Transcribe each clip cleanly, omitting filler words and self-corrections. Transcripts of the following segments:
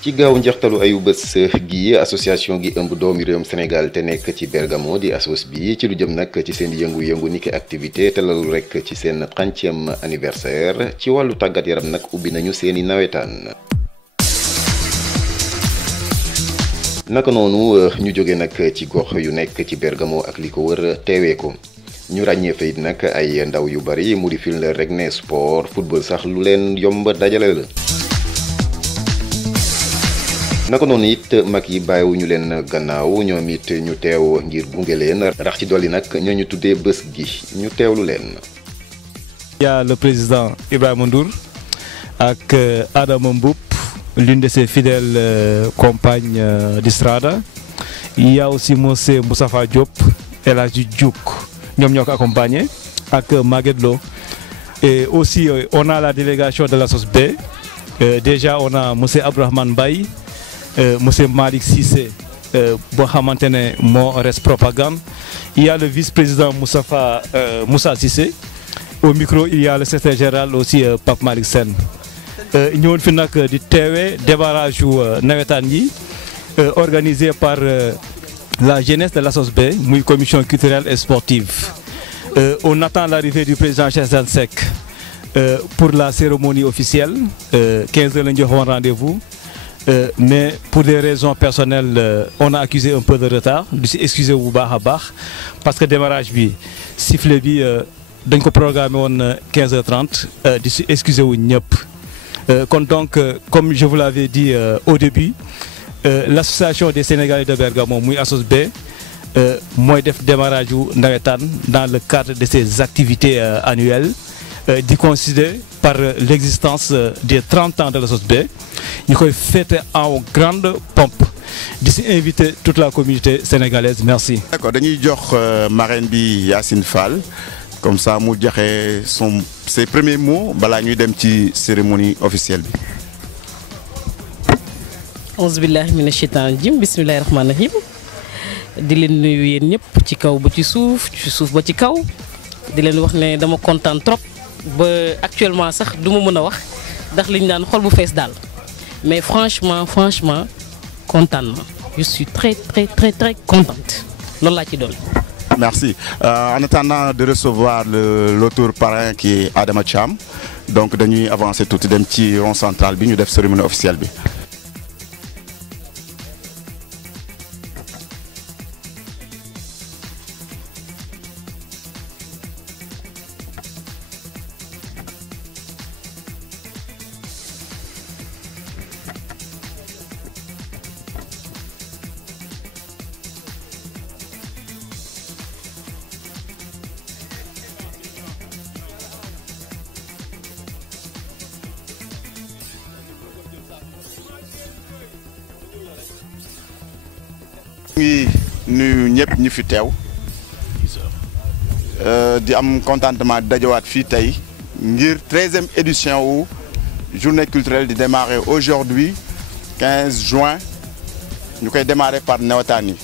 ci gaaw njeextalu ayu bés gi association gi ëmb doomi réewum Sénégal te nekk ci Bergamo di ASOS bi ci lu jëm nag ci seen yëngu-yëngu niki activité te lalu rek ci seen 30e anniversaire ci wàllu tàggat yaram nag ubbi nañu seeni nawetaan. naka noonu ñu jóge nag ci gox yu nekk ci Bergamo ak li ko wër teewee ko ñu ràññee fa it nag ay ndaw yu bari mu di firndeel rek ne sport football sax lu leen yomb dajale la. naka noonu it mag yi bàyyiwuñu leen gannaaw ñoom it ñu teew ngir gunge leen rax ci dolli nag ñoo ñu tuddee bés gi ñu teewlu leen. Il y a le président Ibrahima Ndour ak Adama Mboup, l'une de ses fidèles compagnes d'Istrada. Il y a aussi monsieur Moustapha Diop et la Djouk, ñoom ñoo ko accompagné ak Maguette Lo. Et aussi on a la délégation de l'ASOS B. Déjà on a monsieur Abdourahmane Mbaye, monsieur Malik Cissé boo xamante ne moo res propagande. Il y a le vice-président Moussa Cissé. Au micro il y a le secrétaire général aussi Pape Malick Sène. ñëwoon fi nag di teewee débarrage yu nawetaan yi organisé par la jeunesse de l'ASOS B muy commission culturelle et sportive. On attend l'arrivée du président Cheikh Tidiane Seck pour la cérémonie officielle. 15 heures la ñu joxoon rendez-vous. Mais pour des raisons personnelles on a accusé un peu de retard di si excusé bu baax a baax parce que démarrage bi sifflet bi dañ ko programmé woon 15h30 di si excusé wu ñëpp. Kon donc comme je vous l'avais dit au début l'association des Sénégalais de Bergamo muy ASOS B mooy def démarrage yu nawetaan dans le cadre de ses activités annuelles di considéré par l'existence des 30 ans de l'ASOS B ñu koy fêter en grande pompe di si inviter toute la communauté sénégalaise. Merci. D'accord, dañuy jox marraine bi Yacine Fall comme ça mu joxe ses premiers mots balaa ñuy dem ci cérémonie officielle bi. auzu billahi mina shaytaani rajim bismillahi rahmaani rahim di leen nuyu yéen ñëpp ci kaw ba ci suuf ba ci kaw di leen wax ne dama kontaan trop ba actuellement sax du ma mën a wax ndax li ñu naan xol bu fees daal mais franchement kontaan na je suis très contente loolu laa ci doon. Merci. En attendant de recevoir l'autre parrain qui est Adama Thiam donc dañuy avancer tuuti dem ci rond central bi ñu def cérémonie officielle bi. ngi nuyu ñëpp ñu fi teew di am contentement dajawaat fii tey ngir 13e édition wu journée culturelle di démarrer aujourd'hui 15 juin ñu koy démarrer par nawetaan yi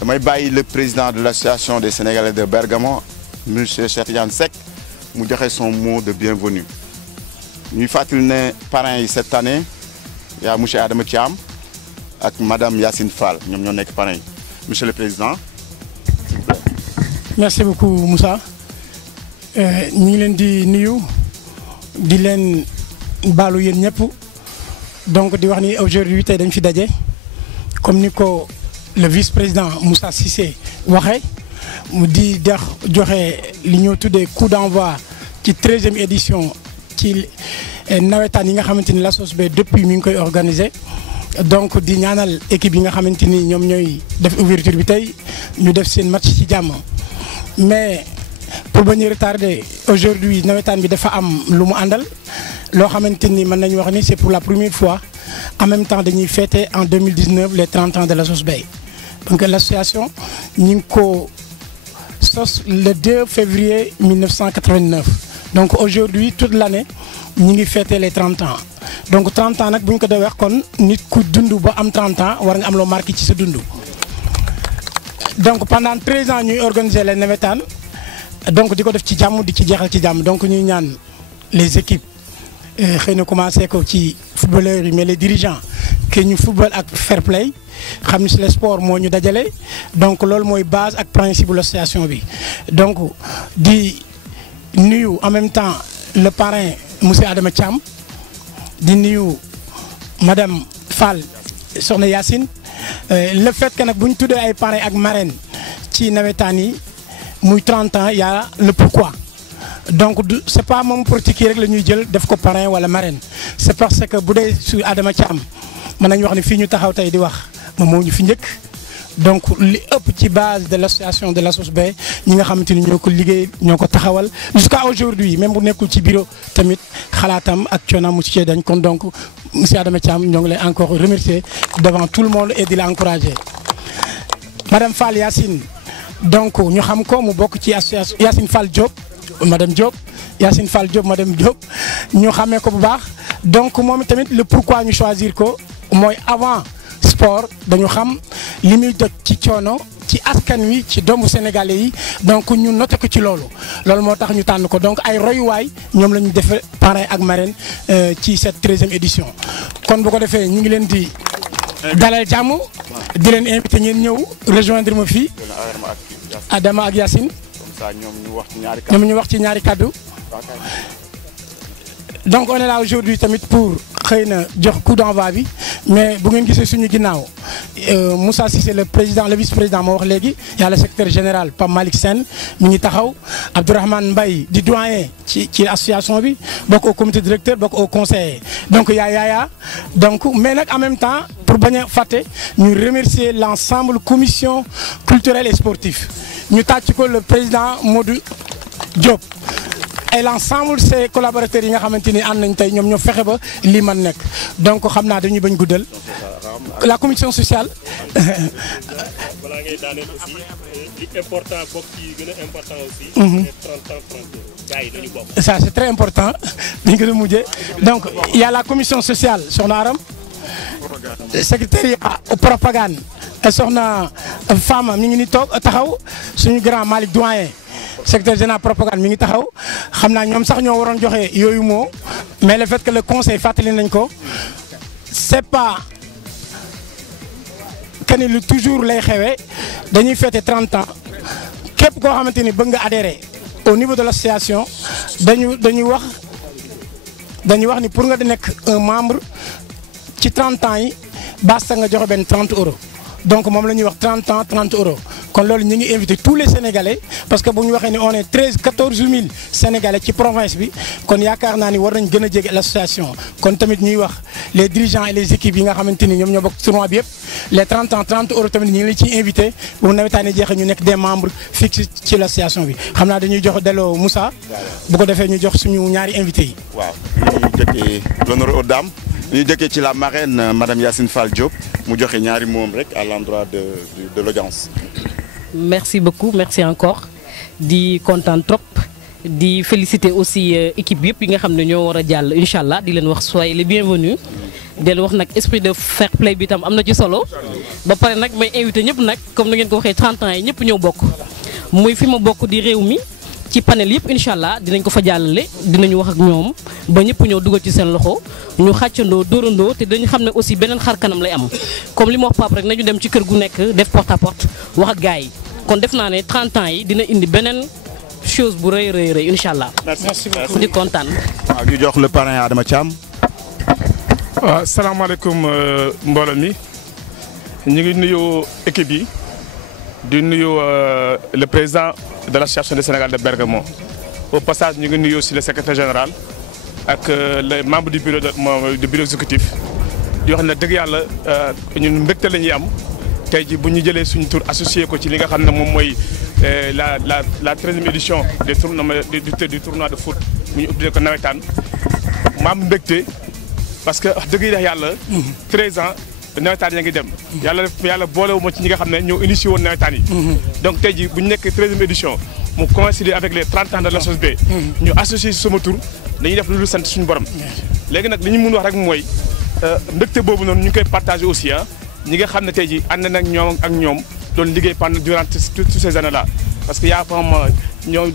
damay bàyyi le président de l'association des Sénégalais de Bergamo monsieur Cheikh Tidiane Seck mu joxe son mot de bienvenue ñuy fàttali ne parrains yi cette année y a monsieur Adama Thiam ak madame Yacine Fall ñoom ñoo nekk parrain yi monsieur le président s'il vous plaît. Merci beaucoup Moussa ñu ngi leen di nuyu di leen baalu yéen ñëpp donc di wax ni aujourd'hui tey dañ fi daje comme ni ko le vice-président Moussa Cissé waxee mu di joxe li ñoo tuddee coup d'envoi ci 13e édition ci nawetaan yi nga xamante ni l'ASOS B depuis mi ngi koy organiser. Donc di ñaanal équipe yi nga xamante ni ñoom ñooy def ouverture bi tey ñu def seen match ci jàmm mais pour bañ a retarder aujourd'hui nawetaan bi dafa am lu mu àndal loo xamante ni mën nañu wax ni c'est pour la première fois en même temps dañuy fêter en 2019 les 30 ans de l'ASOS B. Donc l'association ñu ngi ko sos le 2 février 1989 donc aujourd'hui toute l'année ñu ngi fêter les 30 ans. Donc 30 ans nag bu ñu ko dee wax kon nit ku dund ba am 30 ans war nga am loo marqué ci sa dund. Donc pendant 13 ans ñuy organiser les nawetaan donc di ko def ci jàmm di ci jeexal ci jàmm donc ñuy ñaan les équipes xëy na commencé ko ci footballeurs yi mais les dirigeants que ñu football ak fair play xam ni si le sport moo ñu dajale donc loolu mooy base ak principe de l'association bi donc di nuyu en même temps le parrain monsieur Adama Thiam di nuyu madame Fall soxna Yacine le fait que nag bu ñu tuddee ay parrain ak marraine ci nawetaan yi muy 30 ans y a le pourquoi donc c'est pas moom politique yi rek la ñuy jël def ko parrain wala marraine c'est parce que bu dee su Adama Thiam mën nañu wax ni fii ñu taxaw tey di wax moom moo ñu fi njëkk donc li ëpp ci base de l'association de l'ASOSB ñi nga xamante ni ñoo ko liggéey ñoo ko taxawal jusqu'à aujourd'hui même bu nekkul ci bureau tamit xalaatam ak coonaam mu ci dañ kon donc monsieur Adama Thiam ñoo ngi lay encore remercier devant tout le monde et di la encourager madame Fall Yacine donc ñu xam ko mu bokk ci association Yacine Fall Diop madame Diop Yacine Fall Diop madame Diop ñu xamee ko bu baax donc moom tamit le pourquoi ñu choisir ko mooy avant sport dañu xam li muy doj ci coono ci askan wi ci doomu sénégalais yi donc ñu noté ko ci loolu moo tax ñu tànn ko donc ay royuwaay ñoom la ñu defee parrain ak marraine ci cette 13e édition kon bu ko defee ñu ngi leen di dalal jàmm di leen invité ngeen ñëw rejoindre ma fii Adama ak Yacine ñoom ñu wax ci ñaari kàddu donc on est là aujourd'hui tamit pour xëy na jox coup d'envoi bi mais bu ngeen gisee suñu ginnaaw Moussa Cissé le président le vice-président moo wax léegi y a le secrétaire général Pape Malick Sène mi ngi taxaw Abdourahmane Mbaye di doyen ci association bi bokk au comité directeur bokk au conseiller donc yaaya donc mais nag en même temps pour bañ a fàtte ñu remercier l'ensemble commission culturelle et sportive ñu tàcc ko le président Modou Diop et l'ensemble ces collaborateurs yi nga xamante ni ànd nañ tey ñoom ñoo fexe ba lii man nekk donc xam naa dañuy bañ guddal la commission sociale. balaa ngay daaneel aussi li important bokk ci gën a important aussi. 30 ans 30 gars yi dañu bokk. ça c'est très important dañ ko doon mujjee donc il y a la commission sociale soxna Aram secrétariat propagande soxna Fama mi ngi ni toog taxaw suñu grand Malick doyen. secrétaire général propagande mi ngi taxaw xam naa ñoom sax ñoo waroon joxe yooyu moo mais le fait que le conseil fàttali nañ ko c'est pas que ni lu toujours lay xewee dañuy fêter 30 ans képp koo xamante ni bëgg nga adhérer au niveau de l'association dañuy wax ni pour nga di nekk un membre ci 30 ans yi basta nga joxe benn 30 euros donc moom la ñuy wax 30 ans 30 euros kon loolu ñu ngi invité tous les sénégalais parce que bu ñu waxee ni on est 14 000 sénégalais ci province bi kon yaakaar naa ni war nañ gën a jege l'association kon tamit ñuy wax les dirigeants et les équipes yi nga xamante ni ñoom ñoo bokk tournoi bi yëpp les 30 ans 30 euros tamit ñu ngi leen ciy invité bu nawetaani jeexee ñu nekk des membres fixes ci l'association bi xam naa dañuy jox delloo Moussa bu ko defee ñu jox suñu ñaari invités yi. waaw ñu jëkkee l'honneur aux dames ñu jëkkee ci la marraine madame Yacine Fall Diop mu joxe ñaari moom rek à l'endroit de l'audience. merci beaucoup merci encore di kontaan trop di féliciter aussi équipe yëpp yi nga xam ne ñoo war a jàll incha allah di leen wax soyez les bienvenus di leen wax nag esprit de fair play bi tam am na ci solo ba pare nag may invité ñëpp nag comme na ngeen ko waxee 30 ans yi ñëpp ñëw bokk muy fi ma bokk di réew mi ci panel yëpp incha allah dinañ ko fa jàllale dinañu wax ak ñoom ba ñëpp ñëw dugal ci seen loxo ñu xàccandoo dóorandoo te dañu xam ne aussi beneen xar kanam lay am comme li ma wax Pape rek nañu dem ci kër gu nekk def porte à porte wax ak gars yi kon def naa ne 30 ans yi dina indi beneen chose bu rëy rëy incha allah. merci beaucoup di kontaan. waaw ñu jox le parrain Adama Thiam. waaw salaamaaleykum mbooloo mi ñu ngi nuyu équipe yi di nuyu le président de l'association du Sénégal de Bergamo au passage ñu ngi nuyu aussi le secrétaire général ak les membres du bureau exécutif di wax ne dëgg yàlla ñun mbégte la ñuy am tey ji bu ñu jëlee suñu tour associé ko ci li nga xam ne moom mooy la 13e édition du tournoi de foot mu ñu ubbee ko nawetaan maam mbégte parce que wax dëgg yàlla 13 ans nawetaan yaa ngi dem yàlla boolewu ma ci ñi nga xam ne ñoo initié woon nawetaan yi donc tey ji bu ñu nekk 13e édition mu coïncider avec les 30 ans de l'ASOSB ñu associé si sama tour dañuy def lu dul sant suñu borom léegi nag li ñu mun wax rek mooy mbégte boobu noonu ñu ngi koy partager aussi ñi nga xam ne tey ji ànd nag ñoom doon liggéey pendant durant toutes ces années là parce que yaa fam ñoom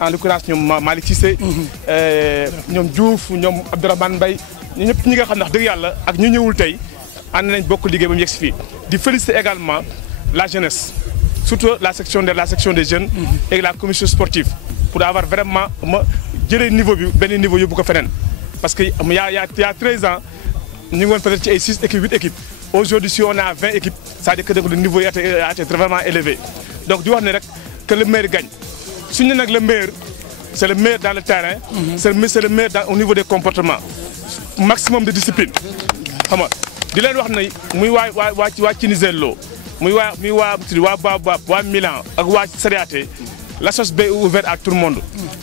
en l'occurrence ñoom Malick Cissé ñoom Diouf ñoom Abdourahmane Mbaye ñëpp ñi nga xam ne wax dëgg yàlla ak ñu ñëwul tey ànd nañ bokk liggéey ba mu yegg si fii di féliciter également la jeunesse surtout la section des jeunes et la commission sportive pour avoir vraiment ma jëlee niveau bi benn niveau yóbbu ko feneen parce que y a 13 ans ñu ngi woon peut-être ci ay 6 équipes 8 équipes aujourd'hui si on a 20 équipes c'est-à-dire que le niveau a été vraiment élevé donc di wax ne rek que le meilleur gagne suñu ne nag le meilleur c'est le meilleur dans le terrain c'est le meilleur au niveau des comportements maximum de discipline xam nga di leen wax ne muy waa Cinizello muy waa Baobab waa Milan ak waa Seriate l'association est ouverte à tout le monde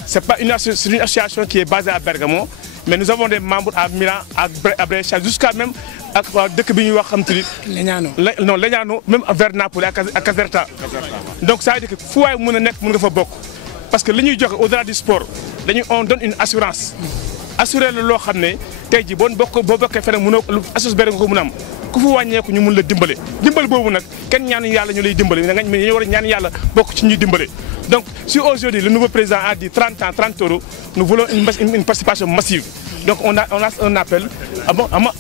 c'est une association qui est basée à Bergamo mais nous avons des membres à Milan à Brescia jusqu'à même ak waa dëkk bi ñuy wax xam te ni Legnano même vers Napoli à Caserta donc ça veut dire que fu waay mën a nekk mën nga fa bokk parce que li ñuy joxe au-delà du sport on donne une assurance assuré la loo xam ne tey jii boo bokkee feneen mënoo assurance bere nga ko mën a am ku fu wàññeeku ñu mun la dimbale dimbale boobu nag kenn ñaanu yàlla ñu lay dimbale ñu war a ñaan yàlla bokk ci ñuy dimbale donc si aujourd'hui le nouveau président a dit 30 ans 30 euros nous voulons une participation massive donc on a un appel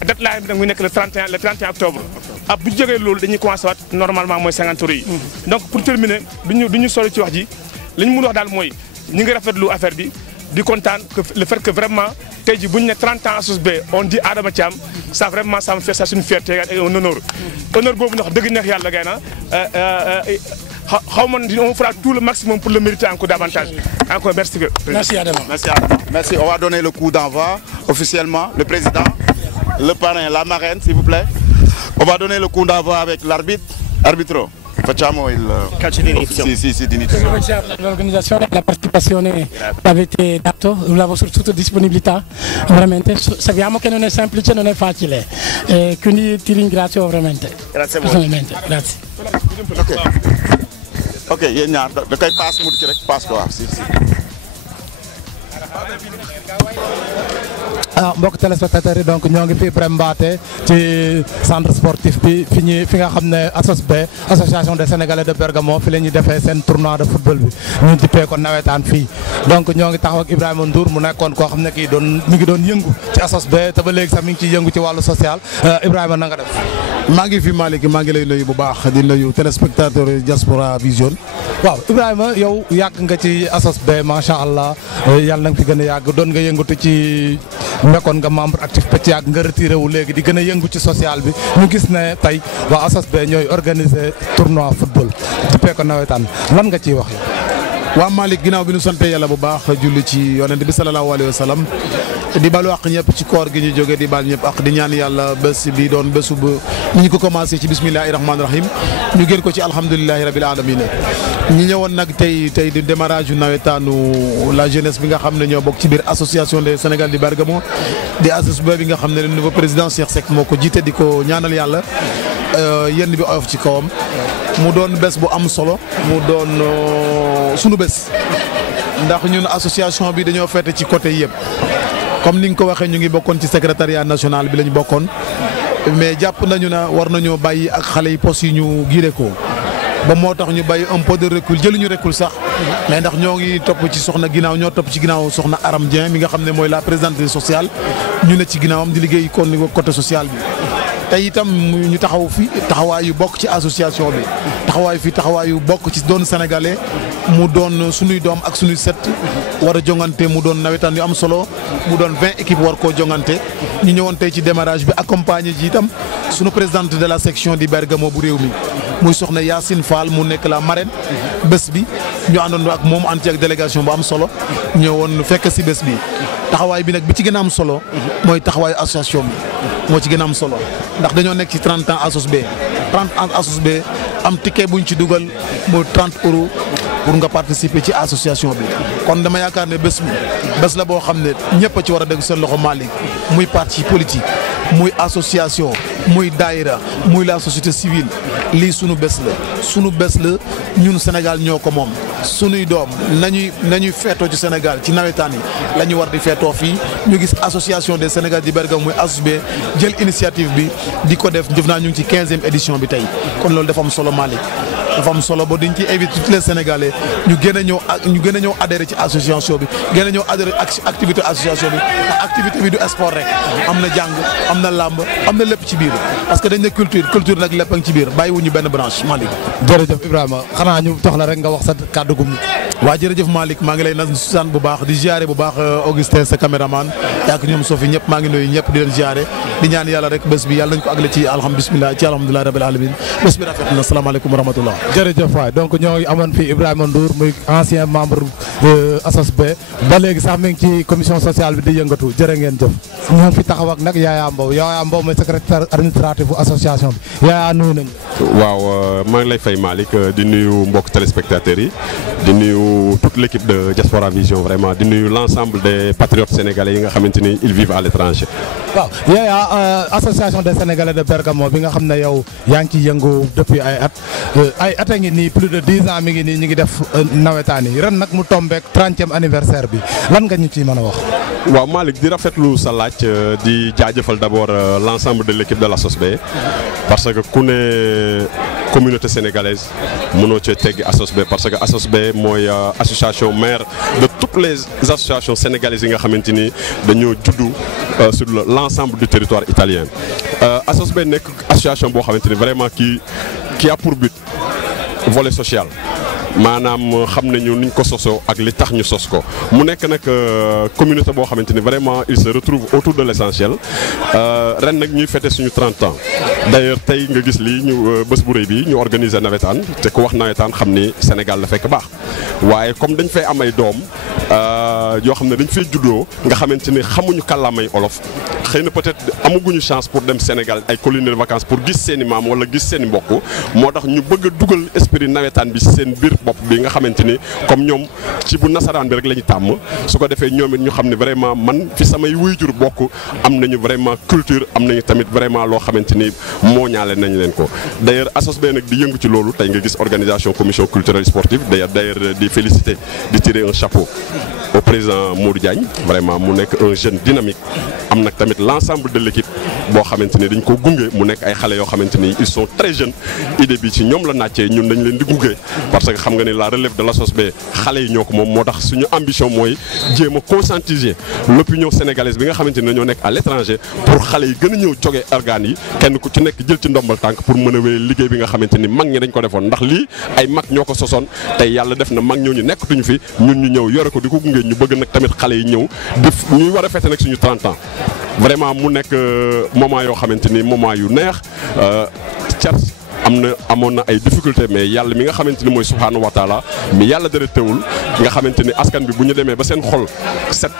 deadline bi nag muy nekk le 31 octobre bu ñu jógee loolu dañuy commencé waat normalement mooy 50 euros yi donc pour terminer du ñu sori ci wax ji li ñu mun wax daal mooy ñu ngi rafetlu affaire bi di kontaan que le fait que vraiment tey jii bu ñu ne 30 ans ASOSB on dit Adama Thiam ça vraiment ça me fait ça c'est une fierté et un honneur boobu ndax dëgg neex yàlla gay na xaw ma on fera tout le maximum pour le mériter encore davantage encore merci. Merci Adama. Merci. On va donner le coup d'envoi officiellement le président le parrain la marraine s'il vous plaît on va donner le coup d'envoi avec l'arbitro. Facciamo il sì d'inizio. L'organizzazione, la partecipazione l'avete dato, la vostra tutta disponibilità, veramente sappiamo che non è semplice, non è facile, quindi ti ringrazio veramente. Grazie a voi. Personalmente, grazie. Ok yéen ñaar da koy paas mu ci rek paas ko waaw si. mbokk téléspectateurs yi donc ñoo ngi fi Ibrahima Mbaté ci centre sportif bi fi nga xam ne ASOSB association des sénégalais de Bergamo fi la ñuy defee seen tournoi de football bi ñu dippee ko nawetaan fii donc ñoo ngi taxaw ak Ibrahima Ndour mu nekkoon koo xam ne kii mi ngi doon yëngu ci ASOSB te ba léegi sax mi ngi ciy yëngu ci wàllu social Ibrahima na nga def. maa ngi fi Malick maa ngi lay nuyu bu baax di nuyu téléspectateur Diaspora Vision. waaw Ibrahima yow yàgg nga ci ASOSB macha allah yàlla na nga fi gën a yàgg doon nga yëngatu ci nekkoon nga membre actif ba ci yàgg nga retiré wu léegi di gën a yëngu ci social bi ñu gis ne tey waa ASOSB ñooy organiser tournoi football dippee ko nawetaan lan nga ciy wax yow. waa Malick ginnaaw bi ñu sante yàlla bu baax julli ci yonent bi sallallahu alayhi wa sallam di balu àq ñëpp ci koor gi ñu jógee di bal ñëpp ak di ñaan yàlla bés bi doon bésu bu ni ñu ko commencé ci bismillahi rahmaani rahim ñu gën ko ci alhamdulilahi rabil alamin ñi ñëwoon nag tey di démarrage yu nawetaanu la jeunesse bi nga xam ne ñoo bokk ci biir association des Sénégal di Bergamo di ASOSB bi nga xam ne le nouveau président Cheikh Seck moo ko jiite di ko ñaanal yàlla yenn bi oyof ci kawam mu doon bés bu am solo mu doon sunu bés ndax ñun association bi dañoo féete ci côté yëpp comme ni nga ko waxee ñu ngi bokkoon ci secrétariat national bi lañ bokkoon mais jàpp nañu na war nañoo bàyyi ak xale yi postes yi ñu giire ko ba moo tax ñu bàyyi un peu de recul jëluñu recul sax mais ndax ñoo ngi topp ci ñoo topp ci ginnaaw soxna Aram Dieng mi nga xam ne mooy la présidente sociale ñu ne ci ginnaawam di liggéey kon côté social bi tey itam ñu taxaw fi taxawaay yu bokk ci association bi taxawaay yu bokk ci doon sénégalais mu doon sunuy doom ak sunuy set war a jongante mu doon nawetaan yu am solo mu doon 20 équipes war koo jongante ñu ñëwoon tey ci démarrage bi accompagné ji itam sunu présidente de la section di Bergamo bu réew mi muy soxna Yacine Fall mu nekk la marraine bés bi ñu àndoon ak moom ànd ci ak délégation bu am solo ñëwoon fekk si bés bi taxawaay bi nag bi ci gën a am solo mooy taxawaayu association bi moo ci gën a am solo ndax dañoo nekk ci 30 ans ASOSB 30 ans ASOSB am ticket buñ ci dugal mooy 30 euros pour nga participer ci association bi kon dama yaakaar ne bés la boo xam ne ñëpp a ci war a dégg seen loxo Malick muy parti politique muy association muy daayira muy la société civile lii sunu bés la ñun Sénégal ñoo ko moom sunuy doom nañuy feetoo ci Sénégal ci nawetaan yi la ñu war di feetoo fii ñu gis association des Sénégal di Bergamo muy ASB jël initiative bi di ko def naa ñu ngi ci 15e édition bi tey kon loolu dafa am solo Malick dafa am solo ba dañ ci invité tous les Sénégalais ñu gën a ñëw adhéré ci association bi gën a ñëw adhéré activité association bi activité bi du sport rek am na jàng am na làmb am na lépp ci biir parce que dañ ne culture nag lépp a ngi ci biir bàyyiwuñu benn branche Malick. jërëjëf Ibrahima xanaa ñu jox la rek nga wax sa kàddu gu. waa jërëjëf Malick maa ngi lay sant bu baax di ziare bu baax Augustin sa caméraman yaak ñoom Sophie ñëpp maa ngi nuyu ñëpp di leen ziare di ñaan yàlla rek bés bi yàlla nañ ko àggale ci alhamdulilah rabbil alamin bés bi rafet na salaamaaleykum wa rahmatullah. jërëjëf waay donc ñoo ngi amoon fii Ibrahima Ndour muy ancien membre ASOSB ba léegi sax mi ngi ci commission sociale bi di yëngatu jërë ngeen jëf ñoo ngi fi taxaw ak nag Yaya Mbow mooy secrétaire administratif bu association bi Yaya nuyu nañu. waaw maa ngi lay fay Malick di nuyu mbokk téléspectateurs yi di nuyu toute l'équipe de Diaspora Vision vraiment di nuyu l'ensemble des patriotes sénégalais yi nga xamante ni ils vivent à l'étranger. waaw Yaya association des Sénégalais de Bergamo bi nga xam ne yow yaa ngi ciy yëngu depuis ay at a ngi nii plus de 10 ans mi ngi nii ñu ngi def nawetaan yi ren nag mu tombeek 30e anniversaire bi lan nga ñu ciy mën a wax. waaw Malick di rafetlu sa laaj di jaajëfal d'abord l'ensemble de l'équipe de l'ASOSB parce que ku ne communauté sénégalaise mënoo cee teggi ASOSB parce que ASOSB mooy association mère de toutes les associations sénégalaises yi nga xamante ni dañoo juddu sur l'ensemble du territoire italien ASOSB nekk association boo xamante ni vraiment qui a pour but volet social maanaam xam nañu niñ ko sosoo ak li tax ñu sos ko mu nekk nag communauté boo xamante ni vraiment il se retrouve autour de l'essentiel ren nag ñuy fêter suñu 30 ans d'ailleurs tey nga gis lii ñu bés bu rëy bi ñu organiser nawetaan te ku wax nawetaan xam ni Sénégal la fekk baax waaye comme dañ fay am ay doom yoo xam ne dañ fay juddoo nga xamante ni xamuñu kàllaamay olof xëy na peut-être amaguñu chance pour dem Sénégal ay colonies de vacances pour gis seen i maam wala gis seen i mbokk moo tax ñu bëgg a dugal esprit nawetaan bi seen biir bopp bi nga xamante ni comme ñoom ci bu nasaraan bi rek la ñu tàmm su ko defee ñoom it ñu xam ne vraiment man fi samay waajur bokk am nañu vraiment culture am nañu tamit vraiment loo xamante ni moo ñaale nañ leen ko d'ailleurs ASOSB nag di yëngu ci loolu tey nga gis organisation commission culturelle sportive d'ailleurs di féliciter di tirer un chapeau au président Modou Diagne vraiment mu nekk un jeune dynamique am nag tamit l'ensemble de l'équipe boo xamante ni dañ ko gunge mu nekk ay xale yoo xamante ni ils sont très jeunes idée bi ci ñoom la nàccee ñun dañ leen di gunge parce que xam nga ni la relève de l'ASOSB xale yi ñoo ko moom moo tax suñu ambition mooy jéem a conscientiser l'opinion sénégalaise bi nga xamante ni dañoo nekk à l'étranger pour xale yi gën a ñëw jóge organes yi kenn ku ci nekk jël ci ndombal tànk pour mën a wéyal liggéey bi nga xamante ni mag ñi dañ ko defoon ndax lii ay mag ñoo ko sosoon tey yàlla def na mag ñoo ñu nekkatuñu fi ñun ñu ñëw yore ko di ko gunge ñu bëgg nag tamit xale yi ñëw def ñuy war a fêter nag suñu 30 ans vraiment mu nekk moment yoo xamante ni moment yu neex amoon na ay difficultés mais yàlla mi nga xamante ni mooy subhaanahu wa taala mi yàlla dara teewul nga xamante ni askan bi bu ñu demee ba seen xol set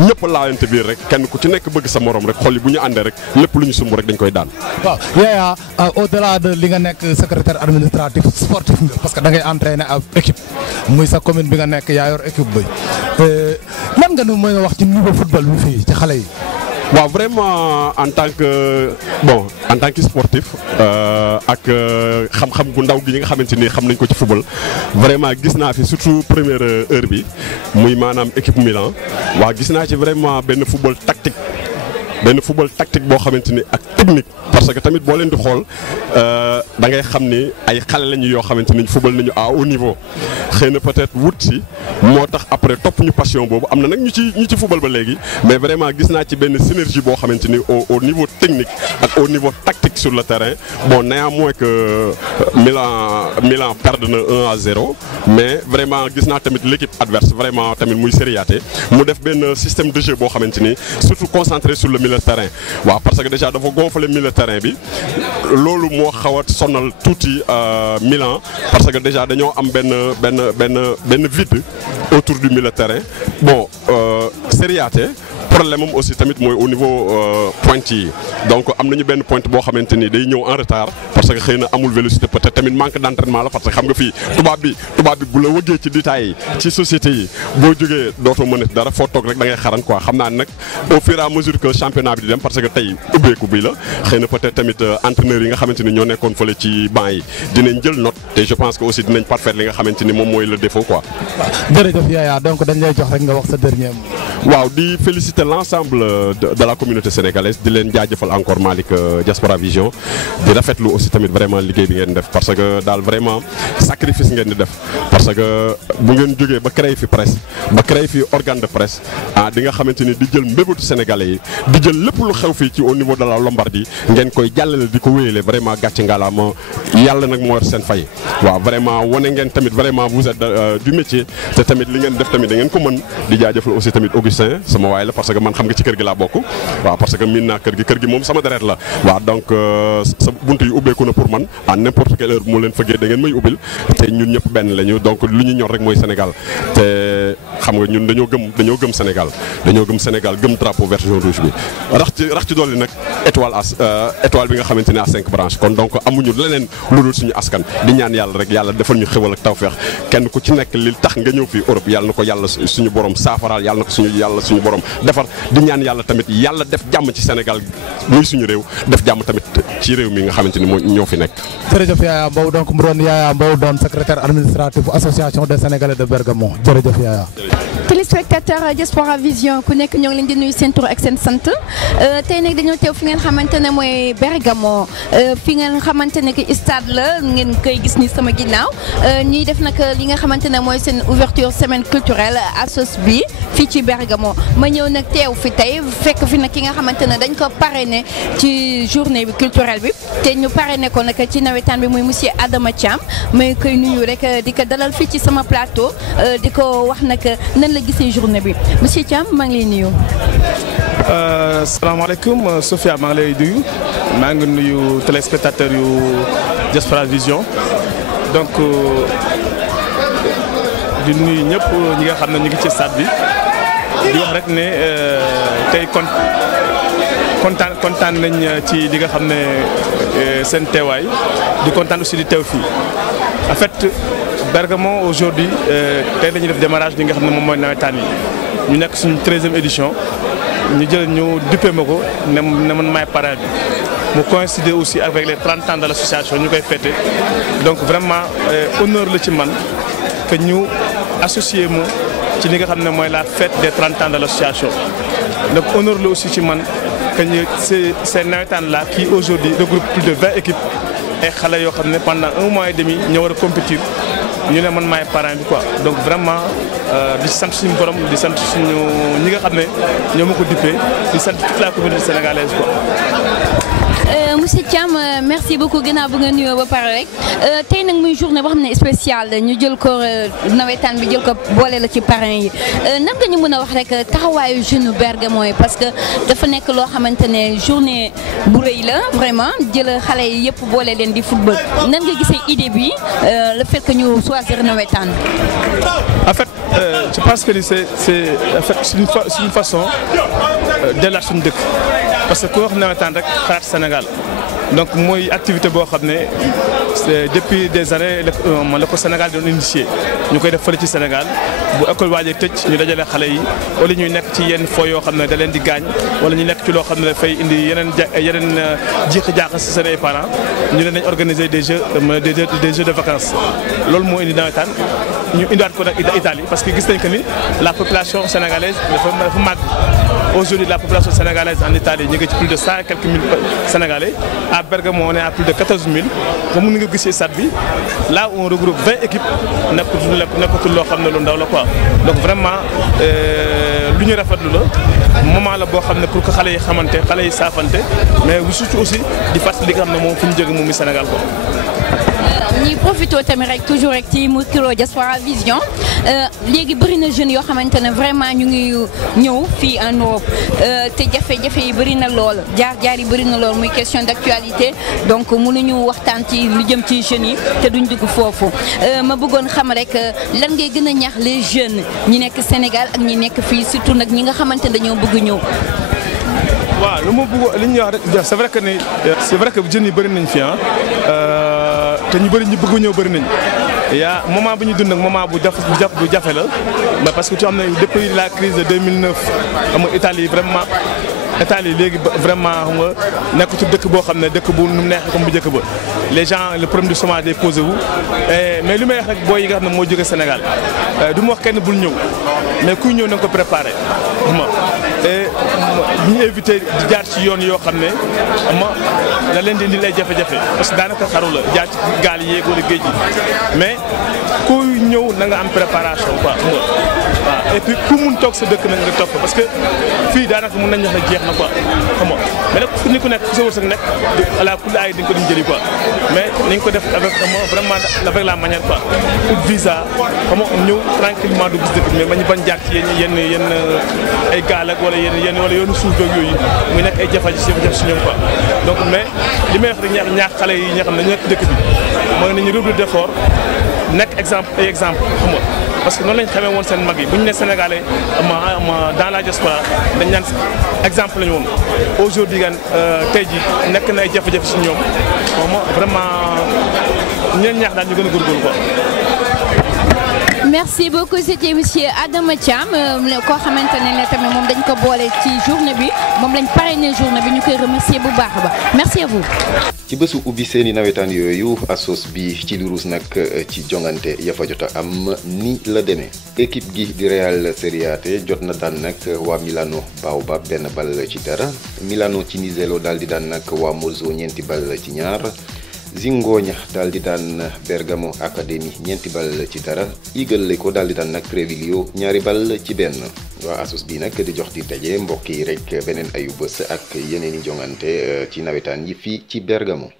ñëpp laalante biir rek kenn ku ci nekk bëgg sa morom rek xol yi bu ñu àndee rek lépp lu ñu sumb rek dañ koy daan. waaw Yaya au-delà de li nga nekk secrétaire administratif sportif nga parce que da ngay entraîner ab équipe muy sa commune bi nga nekk yaa yor équipe bi lan nga nu mën a wax ci niveau football bi fii ci xale yi. waaw vraiment en tant que sportif ak xam-xam gu ndaw gi ñi nga xamante ni xam nañ ko ci football vraiment gis naa fi surtout première heure bi muy maanaam équipe Milan waaw gis naa ci vraiment benn football tactique boo xamante ni ak technique parce que tamit boo leen di xool da ngay xam ni ay xale lañu yoo xamante ni football nañu à haut niveau xëy na peut-être wut si moo tax après topp ñu passion boobu am na nag ñu ci football ba léegi mais vraiment gis naa ci benn synergie boo xamante ni au niveau technique ak au niveau tactique sur le terrain bon néanmoins que Milan perd na 1-0 mais vraiment gis naa tamit l'équipe adverse vraiment tamit muy sériaté mu def benn système de jeu boo xamante ni surtout concentré sur le milieu de terrain waaw parce que déjà dafa gonfler milieu de terrain bi loolu moo xaw a sonal tuuti Milan parce que déjà dañoo am benn vide autour du milieu de terrain bon sériaté problème am aussi tamit mooy au niveau pointe yi donc am nañu benn pointe boo xamante ni day ñëw en retard parce que xëy na amul vélocité peut-être tamit manque d'entraînement la parce que xam nga fii tubaab bi bu la wëggee ci détails yi ci société yi boo jógee dootoo mën a dara foo toog rek da ngay xaran quoi xam naa nag au fur et à mesure que championnat bi di dem parce que tey ubbeeku bi la xëy na peut-être tamit entraîneurs yi nga xamante ni ñoo nekkoon fële ci banc yi dinañ jël note te je pense que aussi dinañ parfaire li nga xamante ni moom mooy le défaut quoi. jërëjëf Yaya donc dañ lay jox rek nga wax sa dernier mot. waaw di féliciter l'ensemble de la communauté sénégalaise di leen jaajëfal encore Malick Diaspora Vision di rafetlu aussi tamit vraiment liggéey bi ngeen def parce que daal vraiment sacrifice ngeen di def parce que bu ngeen jógee ba créer fi presse ba créer fi organe de presse di nga xamante ni di jël mbébétu sénégalais yi di jël lépp lu xew fii ci au niveau de la Lombardie ngeen koy jàllale di ko wéyale vraiment gàcce ngalaama yàlla nag moo yor seen fay waaw vraiment wane ngeen tamit vraiment vous êtes du métier te tamit li ngeen def tamit da ngeen ko mën di jaajëfal aussi tamit Augustin sama waay la parce que man xam nga ci kër gi laa bokk waaw parce que miin naa kër gi moom sama deret la waaw donc sa buntu yi ubbeeku na pour man à n'importe quelle heure moo leen fëggee da ngeen may ubbil te ñun ñëpp benn lañu donc lu ñu ñor rek mooy Sénégal te xam nga ñun dañoo gëm Sénégal gëm drapeau vert jaune rouge bi rax ci dolli nag étoile bi nga xamante ne à 5 branches kon donc amuñu leneen lu dul suñu askan di ñaan yàlla rek yàlla defal ñu xéwal ak tawfeex kenn ku ci nekk li tax nga ñëw fii Europe yàlla na ko yàlla suñu borom saafaraal yàlla na ko suñu borom defar di ñaan yàlla tamit yàlla def jàmm ci Sénégal muy suñu réew def jàmm tamit ci réew mi nga xamante ni moo ñoo fi nekk. jërëjëf Yaya Mbow donc mu doon Yaya Mbow doon secrétaire administratif association des Sénégalais de Bergamo jërëjëf Yaya. téléspectateur Diaspora Vision ku nekk ñoo ngi leen di nuyu seen tur ak seen sant tey nag dañoo teew fi ngeen xamante ne mooy Bergamo fi ngeen xamante ne que stade la ngeen koy gis ni sama ginnaaw ñuy def nag li nga xamante ne mooy seen ouverture semaine culturelle ASOS bi fii ci Bergamo ma ñëw nag teew fi tey fekk fi nag ki nga xamante ne dañ ko parrainé ci journée bi culturelle bi te ñu parrainé ko nag ci nawetaan bi muy monsieur Adama Thiam may koy nuyu rek di ko dalal fii ci sama plateau di ko wax nag nan la gisee journée bi monsieur Thiam maa ngi lay nuyu. salaamaaleykum Sophia maa ngi lay nuyu maa ngi nuyu téléspectateur yu Diaspora Vision donc di nuyu ñëpp ñi nga xam ne ñu ngi ci stade bi di wax rek ne tey kontaan nañ ci li nga xam ne seen teewaay di kontaan aussi di teew fii en fait Bergamo aujourd'hui tey dañuy def démarrage li nga xam ne moom mooy nawetaan yi ñu nekk suñu 13e édition ñu jël ñu duppee ma ko ne man maay parrain bi mu coïncider aussi avec les 30 ans de l'association ñu koy fêter donc vraiment honneur la ci man que ñu associé ma ci li nga xam ne mooy la fête des 30 ans de l'association donc honneur la aussi ci man que ñu ces nawetaan là qui aujourd'hui regroupe plus de 20 équipes ay xale yoo xam ne pendant 1 mois et demi ñoo war a compétir ñu ne man maay parrain bi quoi donc vraiment di sant suñu borom di sant suñu ñi nga xam ne ñoo ma ko dippee di sant toute la communauté sénégalaise quoi. monsieur Thiam merci beaucoup ginnaaw bu nga nuyoo ba pare rek tey nag muy journée boo xam ne spéciale ñu jël ko nawetaan bi jël ko boole la ci parrain yi nan nga ñu mën a wax rek taxawaayu jeune Bergamo yi parce que dafa nekk loo xamante ne journée bu rëy la vraiment jël xale yi yëpp boole leen di football nan nga gisee idée bi le fait que ñu choisir nawetaan. en fait je pense que c'est en fait c'est une façon delluwaat suñu dëkk parce que ku wax nawetaan rek xalaat Sénégal. donc mooy activité boo xam ne c'est depuis des années la ko Sénégal doon initié ñu koy def fële ci Sénégal bu école waajee tëj ñu dajale xale yi wala ñuy nekk ci yenn fo yoo xam ne da leen di gaañ wala ñu nekk ci loo xam ne dafay indi yeneen jiixi jaaxa si seen ay parents ñu ne nañ organiser des jeux de vacances loolu moo indi nawetaan ñu indiwaat ko nag Italie parce que gis nañ que ni la population sénégalaise dafa màgg aujourd'hui la population sénégalaise en Italie ñu ngi ci plus de 100 et quelques mille Sénégalais à Bergamo on est à plus de 14 000 ba mun nga gisee stade bi là où on regroupe 20 équipes nekkatul loo xam ne lu ndaw la quoi donc vraiment lu ñu rafetlu la moment la boo xam ne pour que xale yi xamante xale yi saafante mais surtout aussi di fàttali li nga xam ne moom fu ñu jóge moom mi Sénégal quoi. ñi profité tamit rek toujours rek ci micro Diaspora Vision léegi bëri na jeunes yoo xamante ne vraiment ñu ngi ñëw fii en Europe te jafe-jafe yi bëri na lool jaar-jaar yi bëri na lool muy question d'actualité donc mënuñu waxtaan ci lu jëm ci jeunes yi te duñ dugg foofu ma bëggoon xam rek lan ngay gën a ñaax les jeunes ñi nekk Sénégal ak ñi nekk fii surtout nag ñi nga xamante ne dañoo bëgg ñëw. waaw lu ma bëgg li ñuy wax rek c'est vrai que jeunes yi bëri nañ fi te ñu bëri ñu bëgg ñëw bëri nañ yaa moment bi ñu dund nag moment bu jafe la mais parce que tu xam ne depuis la crise de 2009 xam nga Italie vraiment léegi vraiment xam nga nekk ci dëkk boo xam ne dëkk bu nu mu neexee comme bu njëkk ba les gens le problème du chômage day posé wu mais li may wax rek booy yi nga xam ne moo jóge Sénégal du ma wax kenn bul ñëw mais kuy ñëw na nga ko préparé xam nga ñu éviter di jaar ci yoon yoo xam ne ama la leen di indil ay jafe-jafe parce que daanaka xaru la jaar ci gaal yeeg wala géej gi mais kuy ñëw na nga am préparation quoi xam nga waaw et puis ku mun toog sa dëkk nag nga toog parce que fii daanaka mun nañ wax ne jeex na quoi xam nga mais nag ni ku nekk ku sa wërsëg nekk ala kulli ay dañ ko dem jëli quoi mais nañ ko def avec vraiment avec la manière quoi pour visa xam nga ñëw tranquillement du gis dëkk mais bañ jaar ci yenn ay gaal ak wala yenn wala yoonu suuf beeg yooyu muy nekk ay jafe-jafe si ñoom quoi donc mais li may wax rek ñaax xale yi nga xam ne ñu nekk dëkk bi mooy nañu redoubler d'effort nekk exemple xam nga parce que noonu lañ xamee woon seen mag yi bu ñu ne Sénégalais dans la diaspora dañ naan exemple lañu woon aujourd'hui gan tey ji nekk na ay jafe-jafe si ñoom moom vraiment ñeen ñaax daal ñu gën a góorgóorlu quoi. merci beaucoup c'était monsieur Adama Thiam koo xamante ne tamit moom dañ ko boole ci journée bi moom lañ parrainé journée bi ñu koy remercier bu baax ba merci à vous. ci bésu ubbi seeni nawetaan yooyu ASOS bi ci Lurus nag ci jongante ya fa jot a am ni la demee équipe gi di Real Serie A jot na daan nag waa Milano Baobab benn bal ci dara Milano Cinisello daal di daan nag waa Monza ñeenti bal ci ñaar. Zingoña daal di daan Bergamo Academy ñeenti bal ci dara Eagle ko daal di daan nag Treviglio ñaari bal ci benn waa ASOS bi nag di jox di daje mbokk yi rek beneen ayu bés ak yeneen i jongante ci nawetaan yi fii ci Bergamo.